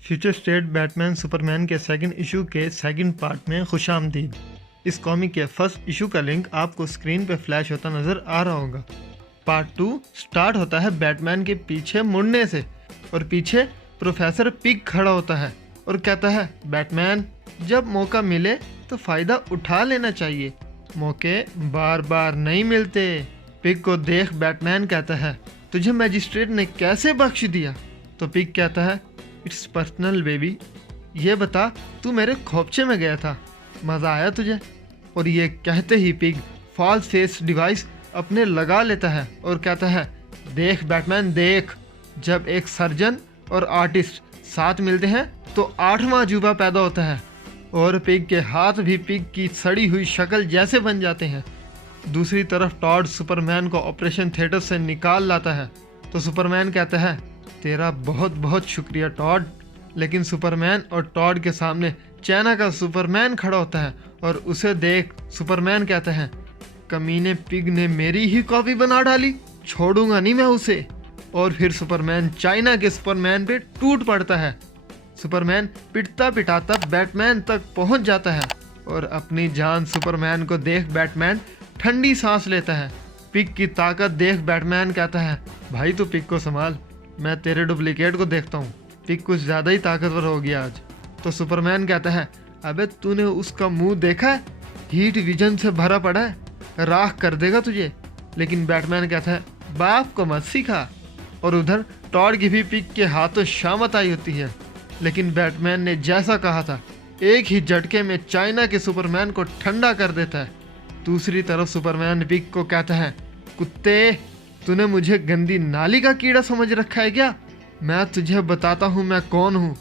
Future state Batman Superman के second issue के second part में खुशामदीद। इस कॉमिक के फर्स्ट इशू का लिंक आपको स्क्रीन पे फ्लैश होता नज़र आ रहा होगा। पार्ट 2 स्टार्ट होता है बैटमैन के पीछे मुड़ने से और पीछे प्रोफेसर पिग खड़ा होता है और कहता है, बैटमैन जब मौका मिले तो फ़ायदा उठा लेना चाहिए, मौके बार बार नहीं मिलते। पिग को देख बैटमैन कहता है, तुझे मैजिस्ट्रेट ने कैसे बख्श दिया? तो पिग कहता है, इट्स पर्सनल बेबी, ये बता तू मेरे खोपचे में गया था, मज़ा आया तुझे? और ये कहते ही पिग फॉल्स फेस डिवाइस अपने लगा लेता है और कहता है, देख बैटमैन देख, जब एक सर्जन और आर्टिस्ट साथ मिलते हैं तो 8वां अजूबा पैदा होता है। और पिग के हाथ भी पिग की सड़ी हुई शक्ल जैसे बन जाते हैं। दूसरी तरफ टॉड सुपरमैन को ऑपरेशन थिएटर से निकाल लाता है तो सुपरमैन कहता है, तेरा बहुत बहुत शुक्रिया टॉड। लेकिन सुपरमैन और टॉड के सामने चाइना का सुपरमैन खड़ा होता है और उसे देख सुपरमैन कहता है, कमीने पिग ने मेरी ही कॉपी बना डाली, छोड़ूंगा नहीं मैं उसे। और फिर सुपरमैन चाइना के सुपरमैन पे टूट पड़ता है। सुपरमैन पिटता पिटाता बैटमैन तक पहुंच जाता है और अपनी जान सुपरमैन को देख बैटमैन ठंडी सांस लेता है। पिग की ताकत देख बैटमैन कहता है, भाई तू पिग को संभाल, मैं तेरे डुप्लीकेट को देखता हूँ, पिग कुछ ज़्यादा ही ताकतवर हो गया आज। तो सुपरमैन कहता है, अबे तूने उसका मुंह देखा है, हीट विजन से भरा पड़ा है, राख कर देगा तुझे। लेकिन बैटमैन कहता है, बाप को मत सिखा। और उधर टॉड की भी पिग के हाथों शामत आई होती है। लेकिन बैटमैन ने जैसा कहा था, एक ही झटके में चाइना के सुपरमैन को ठंडा कर देता है। दूसरी तरफ सुपरमैन पिग को कहता है, कुत्ते तूने मुझे गंदी नाली का कीड़ा समझ रखा है क्या? मैं तुझे बताता हूँ मैं कौन हूँ।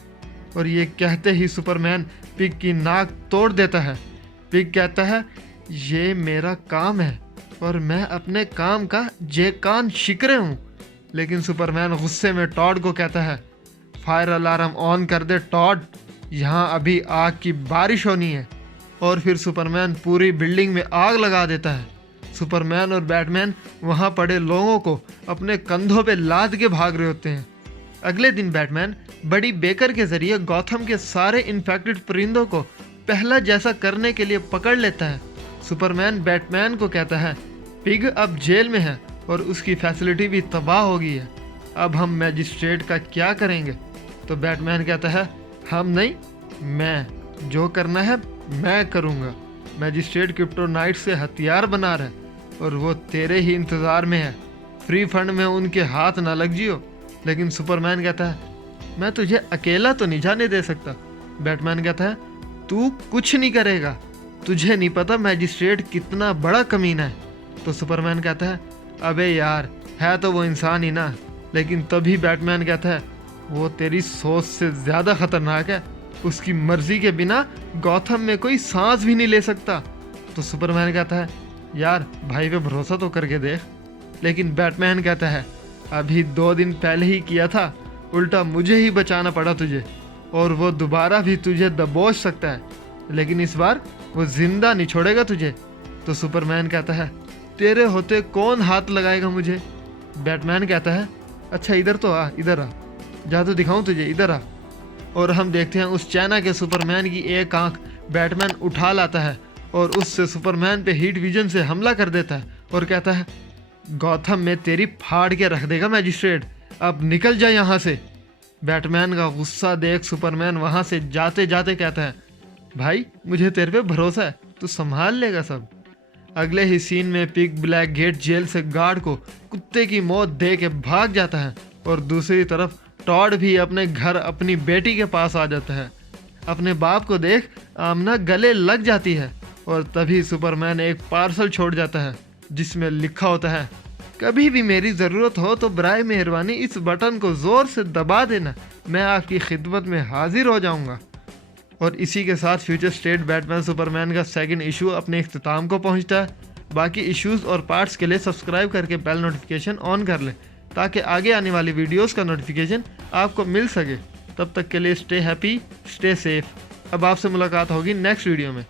और ये कहते ही सुपरमैन पिग की नाक तोड़ देता है। पिग कहता है, ये मेरा काम है और मैं अपने काम का जेकान शिकरे हूँ। लेकिन सुपरमैन गुस्से में टॉड को कहता है, फायर अलार्म ऑन कर दे टॉड, यहाँ अभी आग की बारिश होनी है। और फिर सुपरमैन पूरी बिल्डिंग में आग लगा देता है। सुपरमैन और बैटमैन वहाँ पड़े लोगों को अपने कंधों पे लाद के भाग रहे होते हैं। अगले दिन बैटमैन बड़ी बेकर के जरिए गॉथम के सारे इन्फेक्टेड परिंदों को पहला जैसा करने के लिए पकड़ लेता है। सुपरमैन बैटमैन को कहता है, पिग अब जेल में है और उसकी फैसिलिटी भी तबाह हो गई है, अब हम मैजिस्ट्रेट का क्या करेंगे? तो बैटमैन कहता है, हम नहीं, मैं जो करना है मैं करूँगा। मैजिस्ट्रेट क्रिप्टोनाइट से हथियार बना रहा है और वो तेरे ही इंतज़ार में है, फ्री फंड में उनके हाथ ना लग जियो। लेकिन सुपरमैन कहता है, मैं तुझे अकेला तो नहीं जाने दे सकता। बैटमैन कहता है, तू कुछ नहीं करेगा, तुझे नहीं पता मैजिस्ट्रेट कितना बड़ा कमीना है। तो सुपरमैन कहता है, अबे यार है तो वो इंसान ही ना। लेकिन तभी बैटमैन कहता है, वो तेरी सोच से ज़्यादा ख़तरनाक है, उसकी मर्ज़ी के बिना गॉथम में कोई सांस भी नहीं ले सकता। तो सुपरमैन कहता है, यार भाई पे भरोसा तो करके देख। लेकिन बैटमैन कहता है, अभी 2 दिन पहले ही किया था, उल्टा मुझे ही बचाना पड़ा तुझे, और वो दोबारा भी तुझे दबोच सकता है, लेकिन इस बार वो जिंदा नहीं छोड़ेगा तुझे। तो सुपरमैन कहता है, तेरे होते कौन हाथ लगाएगा मुझे? बैटमैन कहता है, अच्छा इधर तो आ, इधर आ, जादू दिखाऊं तुझे, इधर आ। और हम देखते हैं उस चाइना के सुपरमैन की एक आंख बैटमैन उठा लाता है और उससे सुपरमैन पे हीट विजन से हमला कर देता है और कहता है, गॉथम में तेरी फाड़ के रख देगा मैजिस्ट्रेट, अब निकल जा यहाँ से। बैटमैन का गुस्सा देख सुपरमैन वहाँ से जाते जाते कहता है, भाई मुझे तेरे पे भरोसा है, तू संभाल लेगा सब। अगले ही सीन में पिग ब्लैक गेट जेल से गार्ड को कुत्ते की मौत दे के भाग जाता है और दूसरी तरफ टॉड भी अपने घर अपनी बेटी के पास आ जाता है। अपने बाप को देख आमना गले लग जाती है और तभी सुपरमैन एक पार्सल छोड़ जाता है जिसमें लिखा होता है, कभी भी मेरी ज़रूरत हो तो बराए मेहरबानी इस बटन को ज़ोर से दबा देना, मैं आपकी खिदमत में हाजिर हो जाऊंगा। और इसी के साथ फ्यूचर स्टेट बैटमैन सुपरमैन का सेकंड इशू अपने इख्तिताम को पहुंचता है। बाकी इश्यूज़ और पार्ट्स के लिए सब्सक्राइब करके बेल नोटिफिकेशन ऑन कर लें ताकि आगे आने वाली वीडियोस का नोटिफिकेशन आपको मिल सके। तब तक के लिए स्टे हैप्पी, स्टे सेफ। अब आपसे मुलाकात होगी नेक्स्ट वीडियो में।